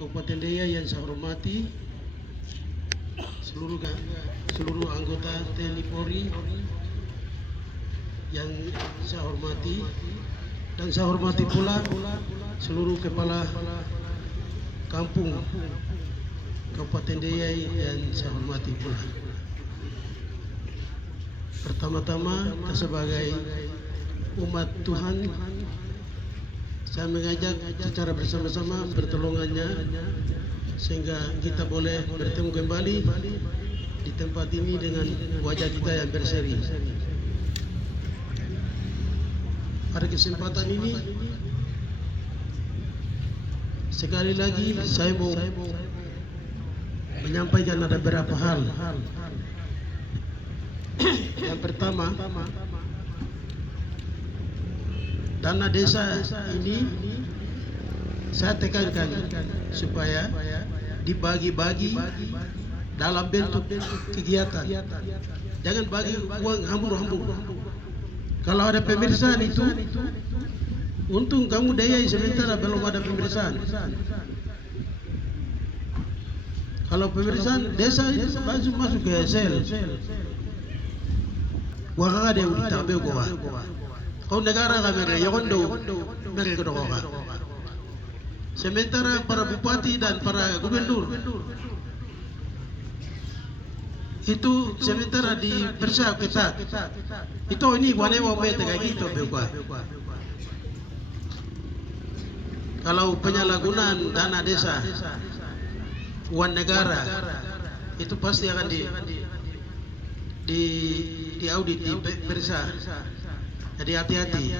Kabupaten Deya yang saya hormati, seluruh anggota TNI Polri yang saya hormati, dan saya hormati pula seluruh kepala kampung Kabupaten Deya yang saya hormati pula. Pertama-tama, kita sebagai umat Tuhan, saya mengajak secara bersama-sama pertolongannya sehingga kita boleh bertemu kembali di tempat ini dengan wajah kita yang berseri. Pada kesempatan ini, sekali lagi saya mau menyampaikan ada beberapa hal. Yang pertama, dana desa ini saya tekankan supaya dibagi-bagi dalam bentuk kegiatan. Jangan bagi uang hambur-hambur. Kalau ada pemeriksaan itu, untung kamu daya sementara belum ada pemeriksaan. Kalau pemeriksaan desa itu langsung masuk ke sel. Wah, ada yang ditabe gua. Kau negara kami ya kondo mereka doa. Sementara para bupati dan para gubernur itu sementara diperiksa ketat. Itu ini wanewa mete kayak gitu bewa. Kalau penyalahgunaan dana desa, uang negara, itu pasti akan di audit, diperiksa. Jadi hati-hati.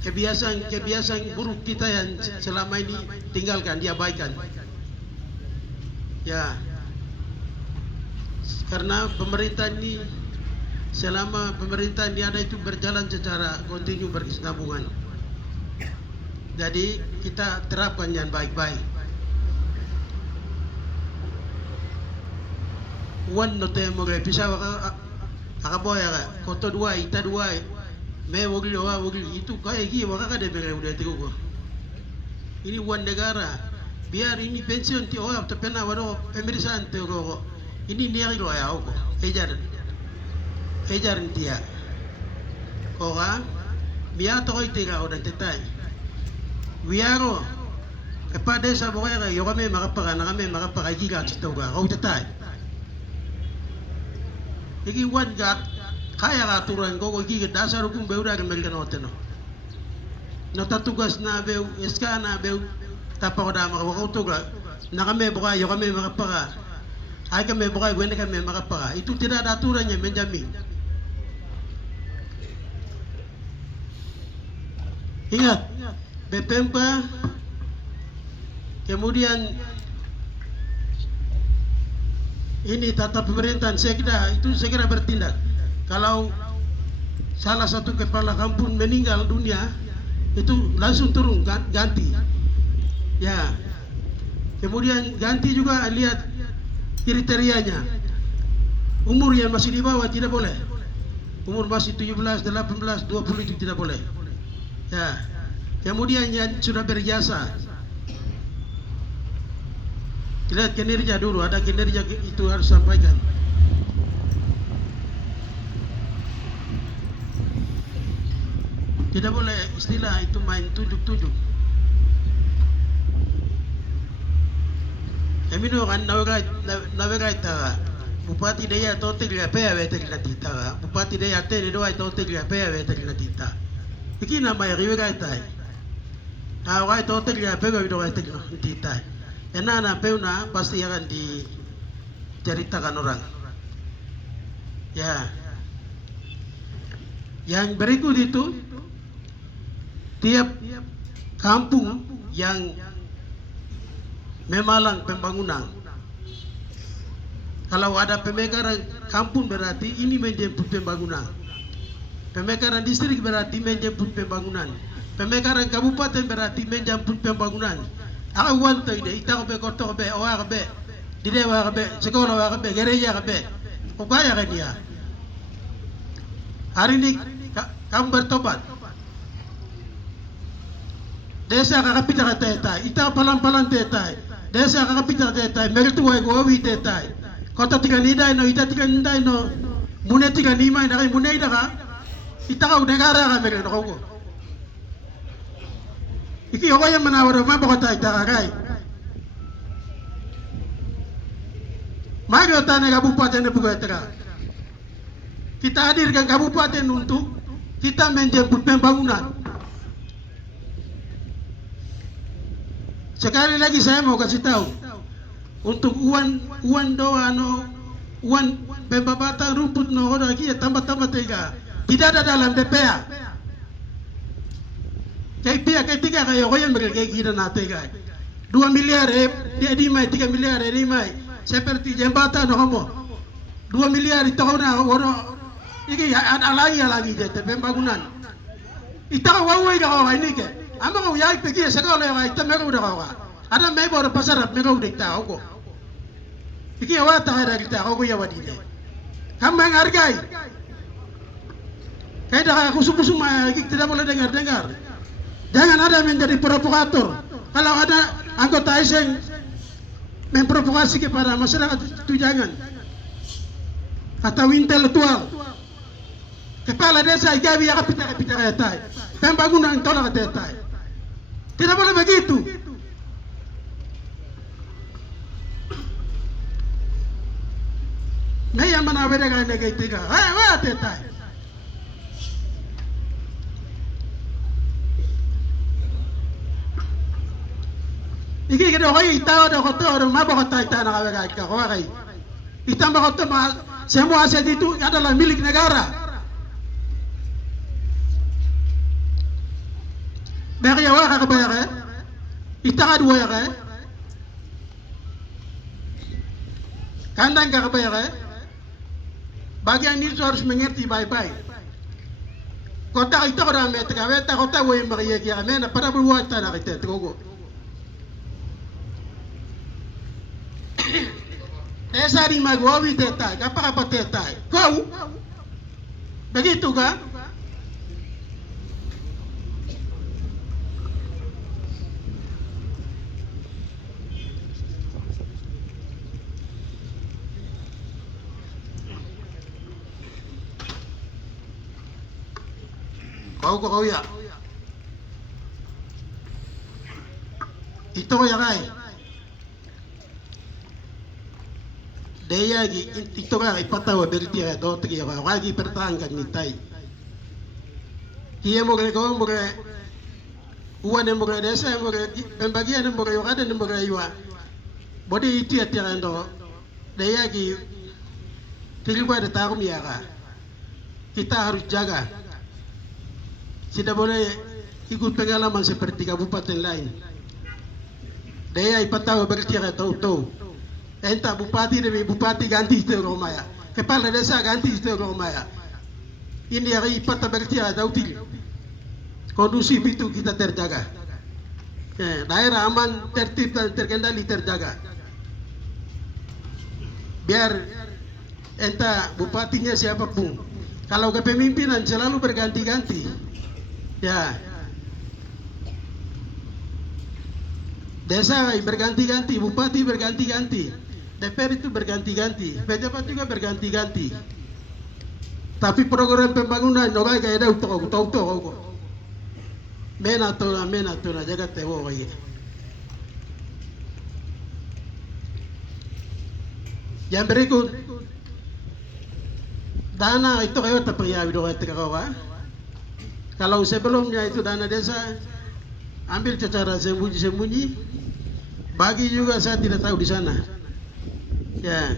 Kebiasaan buruk kita yang selama ini tinggalkan, diabaikan. Ya, karena pemerintah ini, selama pemerintah ini ada itu berjalan secara kontinu berkesinambungan. Jadi kita terapkan yang baik-baik. Wan note mo gay pisa akaboya ka koto dua ita dua me wogli itu kaya gi waka de bere udah tigo ko ini wan negara biar ini pensiun ti oya tapena wado pemeriksaan te ko ini niari lo ya ko ejar dia ko ga biar to ite ga odan tetai wiaro kepada sa boya ga yo kami makapaka gi ga tito ga ko tetai iki wan ga kaya aturan ko gi dasar hukum beura ke Amerika Noteno. Nota tugas na beu eska na beu tapa ko dama ko tuga na kami buka yo kami makapaka ay kami buka wene kami makapaka itu tidak ada aturannya Benjamin. Ingat BPMK kemudian ini tata pemerintahan saya kira bertindak. Kalau salah satu kepala kampung meninggal dunia itu langsung turun ganti. Ya. Kemudian ganti juga lihat kriterianya. Umur yang masih di bawah tidak boleh. Umur masih 17, 18, 20 itu tidak boleh. Ya. Kemudian yang sudah berjasa. Lihat kinerja dulu, ada kinerja itu harus sampaikan. Tidak boleh istilah itu main tunjuk-tunjuk. Emino kan nawegai ta bupati Deya totel ya pe ave tel natita. Bupati Deya tele doa totel ya pe ave tel natita. Iki nama ya riwegai tai. Awai totel ya pe ave doa tel natita. Enana peuna pasti akan diceritakan orang. Ya. Yang berikut itu tiap kampung yang memalang pembangunan. Kalau ada pemekaran kampung berarti ini menjemput pembangunan. Pemekaran distrik berarti menjemput pembangunan. Pemekaran kabupaten berarti menjemput pembangunan. Aku wanto ide ita ko be koto ko be owa ko be dide wa ko be sekolah wa ko be gereja ko be. Kok kaya kan dia? Hari ini kamu bertobat. desa kakapita tetai, ita palan tetai, desa kakapita tetai, mertua gowi tetai, kota tiga nidai no, ita tiga nidai no, mune tiga nima ina kai mune ida ka, ita ka negara ka mereka no. Iki ogo yang menawar ma bokota ita ka kai. Mari otane kabupaten buka ita. Kita hadirkan kabupaten untuk kita menjemput pembangunan. Sekali lagi saya mau kasih tahu untuk uan doa no uan pembabatan rumput no hoda kia tambah tiga tidak ada dalam DPA. Kayak pihak ketiga kayak yang mereka kira nate guys 2 miliar dia di mai 3 miliar di mai seperti jembatan no homo 2 miliar itu na wono ini lagi jadi pembangunan. Ita wawai ga ini ke ama ko yai pegi sekolah ya ita mega udah kawa ada mega udah pasar mega udah kita aku iki awat ada kita aku ya wadi deh kamu yang hargai kayak dah aku subuh iki tidak boleh dengar jangan ada menjadi provokator kalau ada anggota ASN memprovokasi kepada masyarakat itu jangan atau intelektual kepala desa igawi ya kapita retai pembangunan tolak retai. Tidak boleh begitu. Nah yang mana beda dengan negatif? Wah tetai. Iki kita koi tahu ada kotor, mabok kotor kita nak awak kita koi. Kita mabok kotor semua aset itu adalah milik negara. Bagi awak kakak bayar, ita kadua ya kandang kakak bayar, bagian itu harus mengerti baik-baik. Kota itu orang meter, kota woy maria kira mana pada berbuat tanah kita tegogo. Desa di Magwawi tetai, apa tetai, kau begitu kan? Kau ya. Itu ya kai. Daya itu kai patawa berarti ya dot ya lagi pertangkan nitai. Kia mo kau mo uan mo desa mo pembagian mo yo kada mo yo. Bodi itu ya tirando. Daya ki tilwa ada tarum ya ka. Kita harus jaga. Tidak boleh ikut pengalaman seperti kabupaten lain. Daya ipatawa berarti ya tahu. Entah bupati demi bupati ganti itu rumah. Kepala desa ganti itu rumah. Ini hari ipata berarti ya tahu tidak. Kondusif itu kita terjaga. Daerah aman, tertib dan terkendali terjaga. Biar entah bupatinya siapapun. Kalau kepemimpinan selalu berganti-ganti. Ya, desa berganti-ganti, bupati berganti-ganti, DPR itu berganti-ganti, pejabat juga berganti-ganti. Tapi program pembangunan nogai kayak ada utok. Mena tuna jaga tewo lagi. Yang berikut, dana itu kayak tapi ya video kayak kawan. Kalau sebelumnya itu dana desa ambil secara sembunyi-sembunyi, bagi juga saya tidak tahu di sana. Ya,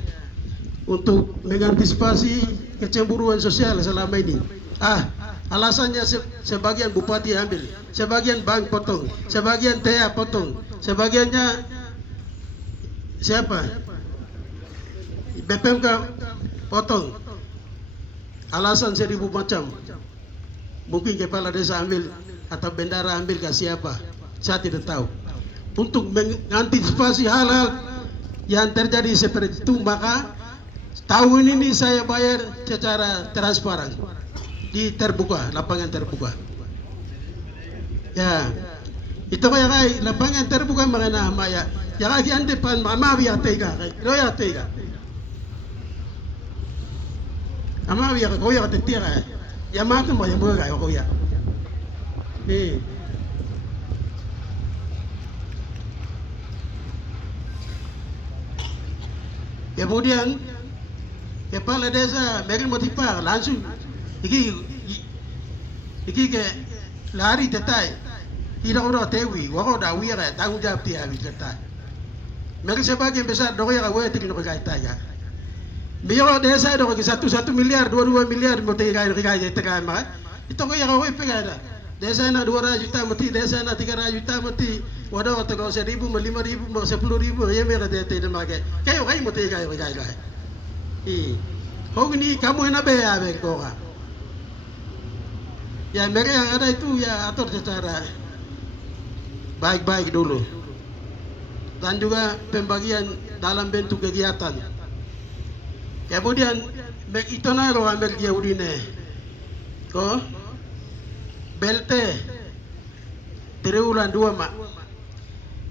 untuk mengantisipasi kecemburuan sosial selama ini. Alasannya sebagian bupati ambil, sebagian bank potong, sebagian TA potong, sebagiannya siapa? BPMK potong. Alasan 1000 macam. Mungkin kepala desa ambil atau bendara ambil ke siapa, saya tidak tahu. Untuk mengantisipasi hal-hal yang terjadi seperti itu, maka tahun ini saya bayar secara transparan di terbuka, lapangan terbuka. Ya, Ito kaya kay lapangan terbuka mga maya. Ya kaki ande pan mamawi atega kay lo ya atega. Amawi ya ko ya tetira. Ya matu mo ya mo kay ko ya. Kemudian kepala desa Meril Motipar langsung iki ke lari tetai tidak udah tewi wako dah wira tanggung jawab dia tetai Meril sebagian besar dong ya kawe tinggal berkait tanya biar desa dong ke 1 miliar 2 miliar mau tinggal tekai mah itu kau ya kawe pegang dah desa na 200 juta mati desa na 300 juta mati wadah waktu kau 1.000 5.000 10.000 ya mereka tidak makai kayu kayu mati kayu Hogni kamu enak ya bengkok. Ya mereka yang ada itu ya atur secara baik-baik dulu. Dan juga pembagian dalam bentuk kegiatan. Kemudian itu naro ambil dia udine. Ko belte triwulan 2 mak.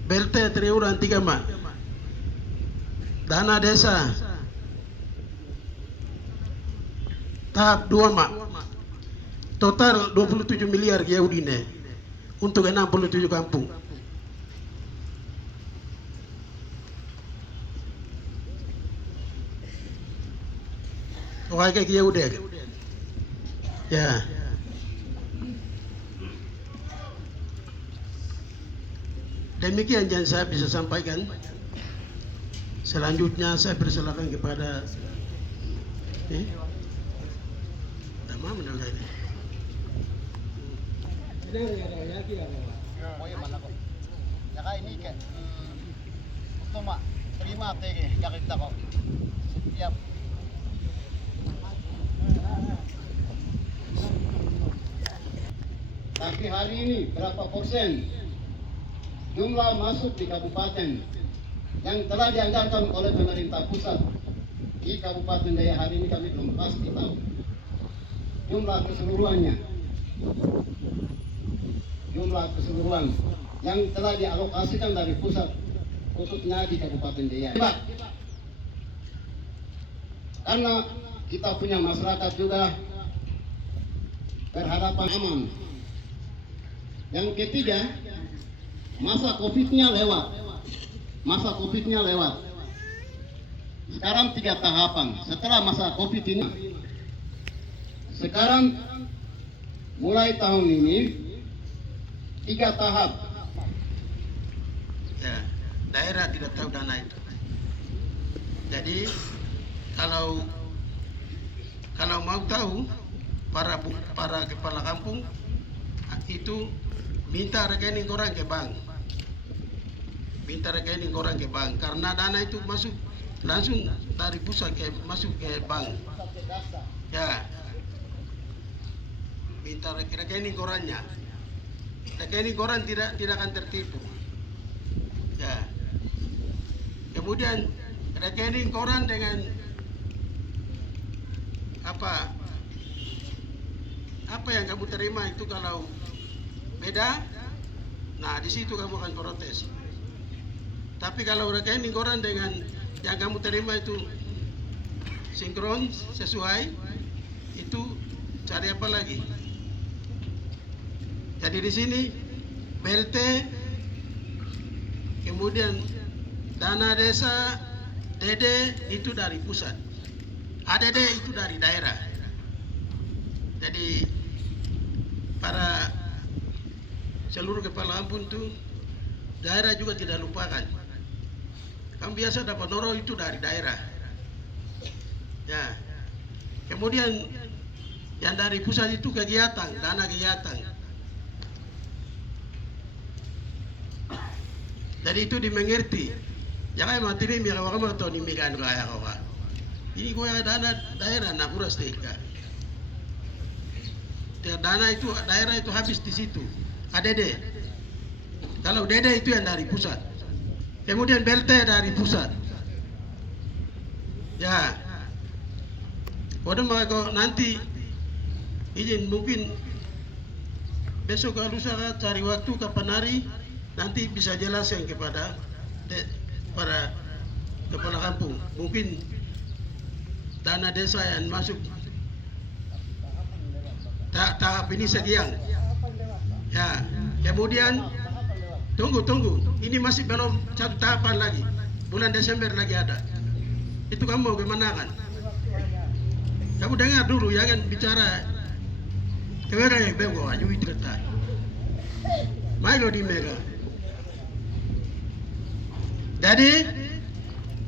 Belte triwulan 3 mak. Dana desa tahap 2 mak total 27 miliar ya udine untuk 67 kampung. Kayak dia udah ya demikian yang saya bisa sampaikan. Selanjutnya saya persilakan kepada Tamam mendengar ini. Yaka ini kan, utama terima tege yakit ako. Siap. Tapi hari ini berapa persen jumlah masuk di kabupaten yang telah dianggarkan oleh pemerintah pusat di Kabupaten Deya hari ini kami belum pasti tahu jumlah keseluruhannya, jumlah keseluruhan yang telah dialokasikan dari pusat khususnya di Kabupaten Deya. Karena kita punya masyarakat juga berharapan aman. Yang ketiga, masa COVID-nya lewat. Masa COVID-nya lewat. Sekarang 3 tahapan. Setelah masa COVID ini, sekarang mulai tahun ini 3 tahap. Ya, daerah tidak tahu dana itu. Jadi kalau mau tahu para kepala kampung itu minta rekening orang ke bank. Minta rekening orang ke bank karena dana itu masuk langsung dari pusat masuk ke bank. Ya. Minta rekening korannya. Rekening koran tidak akan tertipu. Ya. Kemudian rekening koran dengan apa yang kamu terima itu kalau beda, nah di situ kamu akan protes. Tapi kalau rekening koran dengan yang kamu terima itu sinkron sesuai, itu cari apa lagi? Jadi di sini BLT, kemudian dana desa, DD itu dari pusat, ADD itu dari daerah. Jadi para seluruh kepala kampung itu daerah juga tidak lupakan. Kan biasa dapat noro itu dari daerah. Ya. Kemudian yang dari pusat itu kegiatan, dana kegiatan. Jadi itu dimengerti. Jangan materi biar orang tahu ni megan kaya kau. Ini kau yang dana daerah nak kuras teka. Dana itu daerah itu habis di situ. ADD. Kalau DD itu yang dari pusat. Kemudian BLT dari pusat. Ya. Waduh mereka nanti izin mungkin besok kalau lusa cari waktu kapan hari nanti bisa jelaskan kepada para kepala kampung. Mungkin dana desa yang masuk tahap ini sekian. Ya, kemudian tunggu, ini masih belum satu tahapan lagi. Bulan Desember lagi ada. Itu kamu mau gimana kan? Kamu dengar dulu, jangan bicara. Kewera yang bego aja itu kata. Mailo di mega. Jadi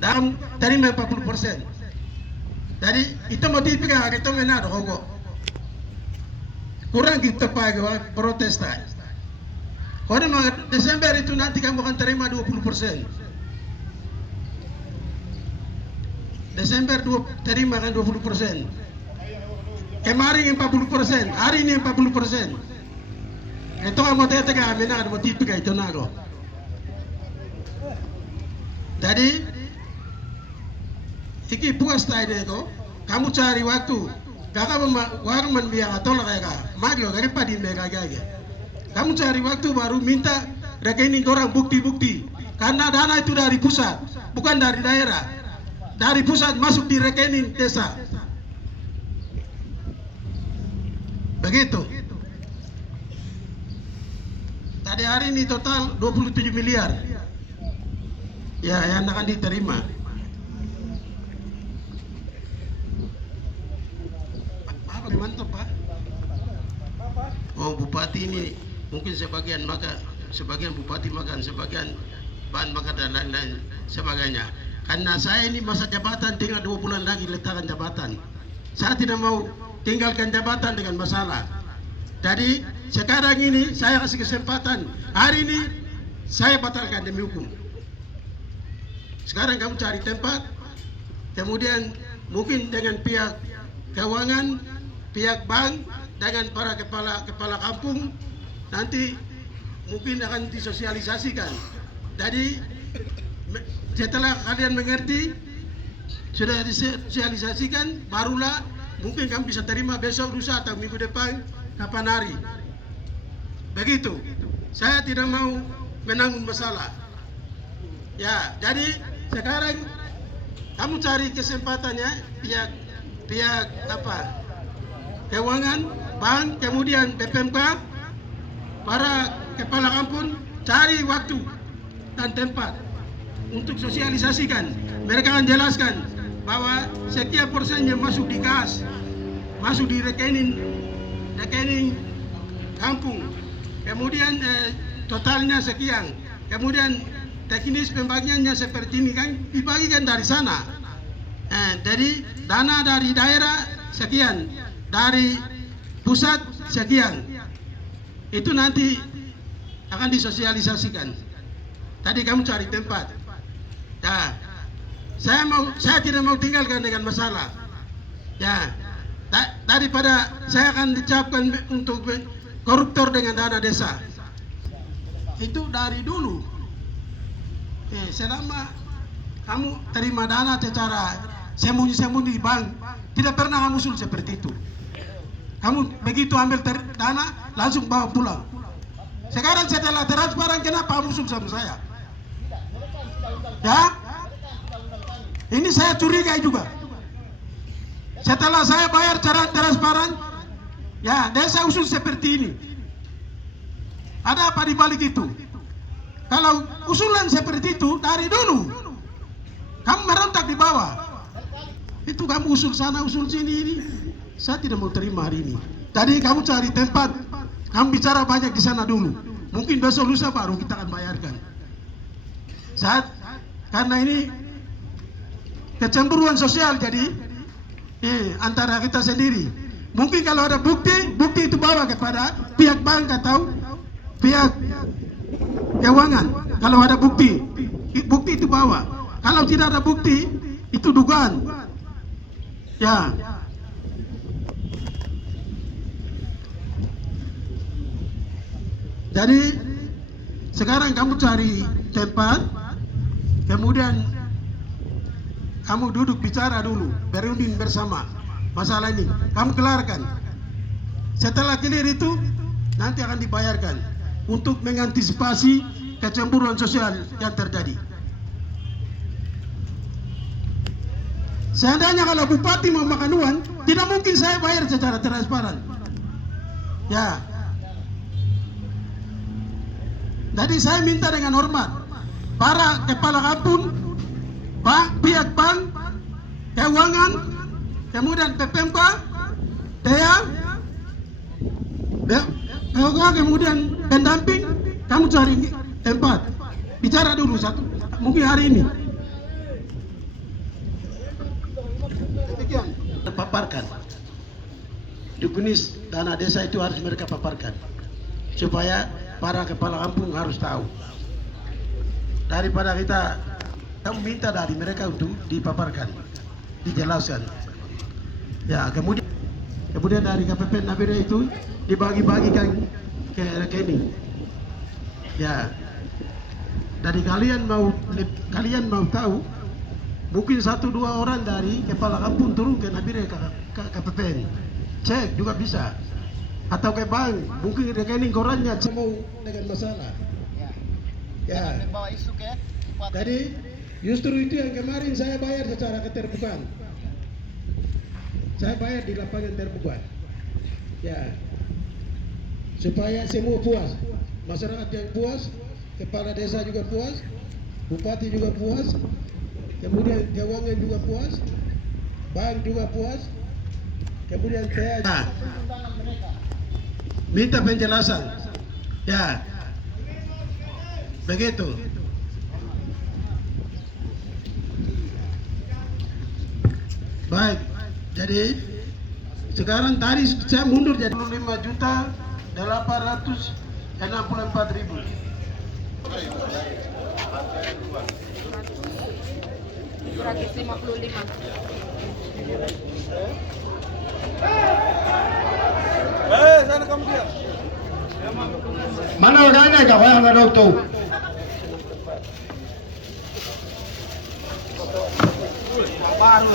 dalam terima 40%. Jadi itu mau dipikir kita menado kok. Kurang kita pakai protes tadi. Kalau Desember itu nanti kamu akan terima 20%. Desember terima kan 20%. Kemarin 40%, hari ini 40%. Itu kamu tetap menado mau dipikir itu nago. Jadi, iki puas tadi itu, kamu cari waktu. Kakak warman biar atau lah kakak, maglo kakak padi mereka gaya. Kamu cari waktu baru minta rekening orang bukti-bukti. Karena dana itu dari pusat, bukan dari daerah. Dari pusat masuk di rekening desa. Begitu. Tadi hari ini total 27 miliar. Ya, yang akan diterima. Apa mantap Pak? Oh, bupati ini mungkin sebagian bupati makan, sebagian bahan makan dan lain-lain sebagainya. Karena saya ini masa jabatan tinggal 2 bulan lagi letakkan jabatan. Saya tidak mau tinggalkan jabatan dengan masalah. Jadi sekarang ini saya kasih kesempatan. Hari ini saya batalkan demi hukum. Sekarang kamu cari tempat, kemudian mungkin dengan pihak keuangan, pihak bank, dengan para kepala kampung, nanti mungkin akan disosialisasikan. Jadi setelah kalian mengerti, sudah disosialisasikan, barulah mungkin kamu bisa terima besok, lusa atau minggu depan, kapan hari. Begitu. Saya tidak mau menanggung masalah. Ya, jadi sekarang kamu cari kesempatannya pihak apa? Keuangan, bank, kemudian BPMK, para kepala kampung cari waktu dan tempat untuk sosialisasikan. Mereka akan jelaskan bahwa setiap persen yang masuk di kas, masuk di rekening kampung, kemudian totalnya sekian, kemudian teknis pembagiannya seperti ini kan dibagikan dari sana. Jadi dana dari daerah sekian, dari pusat sekian. Itu nanti akan disosialisasikan. Tadi kamu cari tempat. Ya, saya tidak mau tinggalkan dengan masalah. Ya, daripada saya akan dicapkan untuk koruptor dengan dana desa. Itu dari dulu. Selama kamu terima dana secara sembunyi-sembunyi di bank, tidak pernah kamu usul seperti itu. Kamu begitu ambil dana, langsung bawa pulang. Sekarang setelah transparan, kenapa kamu usul sama saya? Ya, ini saya curiga juga. Setelah saya bayar cara transparan, ya, desa usul seperti ini. Ada apa di balik itu? Kalau usulan seperti itu dari dulu, kamu merontak di bawah. Itu kamu usul sana, usul sini ini. Saya tidak mau terima hari ini. Tadi kamu cari tempat, kamu bicara banyak di sana dulu. Mungkin besok lusa baru kita akan bayarkan. Karena ini kecemburuan sosial jadi antara kita sendiri. Mungkin kalau ada bukti itu bawa kepada pihak bank atau pihak keuangan. Kalau ada bukti itu bawa. Kalau tidak ada bukti, itu dugaan. Ya. Jadi sekarang kamu cari tempat, kemudian kamu duduk bicara dulu, berunding bersama masalah ini. Kamu kelarkan. Setelah clear itu, nanti akan dibayarkan untuk mengantisipasi kecemburuan sosial yang terjadi. Seandainya kalau bupati mau makan uang, tidak mungkin saya bayar secara transparan. Ya. Jadi saya minta dengan hormat para kepala kampung, pihak bank, keuangan, kemudian PPMK, TEA, kemudian pendamping, kamu cari tempat, bicara dulu satu, mungkin hari ini. Demikian, paparkan. Dukunis dana desa itu harus mereka paparkan, supaya para kepala kampung harus tahu. Daripada kita minta dari mereka untuk dipaparkan, dijelaskan. Ya, kemudian dari KPP Nabire itu dibagi-bagikan ke rekening. Ya, dari kalian mau tahu, mungkin 1-2 orang dari kepala kampung turun ke Nabire ke KPP, cek juga bisa. Atau ke bank, mungkin rekening korannya mau dengan masalah. Ya. Membawa isu ke Jadi justru itu yang kemarin saya bayar secara keterbukaan. Saya bayar di lapangan terbuka. Ya. Supaya semua puas. Masyarakat yang puas, kepala desa juga puas, bupati juga puas, kemudian keuangan juga puas, bank juga puas, kemudian saya minta penjelasan. Ya. Begitu. Baik. Jadi sekarang tadi saya mundur jadi 25.864.000. 155. Sana kamu dia. Mana orangnya kau yang ada tu? Baru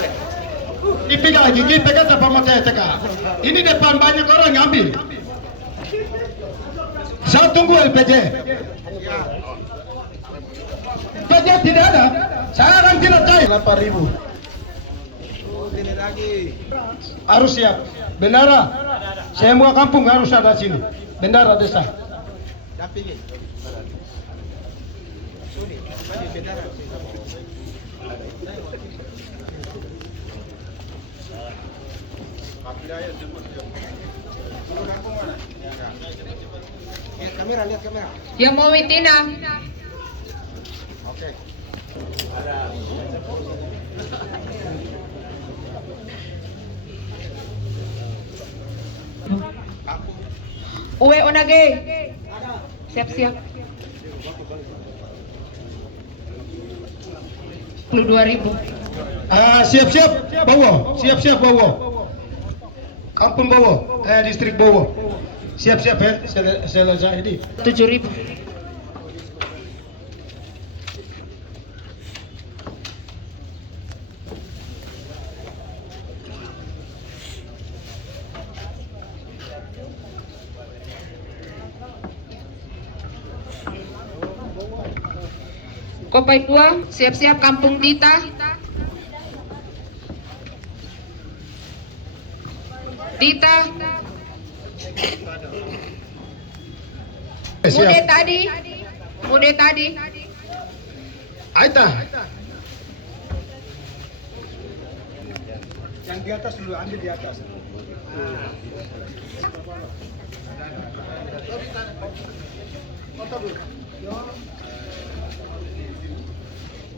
Dipegang lagi, dipegang apa mau saya cakap? Ini depan banyak orang yang ambil. Saya tunggu LPJ. LPJ tidak ada. Sekarang tidak cair. 8.000. Ini lagi. Harus siap. Bendera. Semua kampung harus ada sini. Bendera desa. Dampingi. Suni, maju bendera. Lihat kamera, lihat kamera. Yang mau Witina. Oke. Uwe Onage. Siap-siap. 22.000. Siap-siap bawa. Siap-siap bawa. Kampung bawa. Distrik bawa. Siap-siap ya. Selesai ini. 7.000. Kopai Pua, siap-siap Kampung Dita. Dita. Mude tadi. Mude tadi. Aita. Yang di atas dulu, ambil di atas.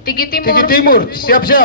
Tigi Timur. Tigi Timur. Siap-siap.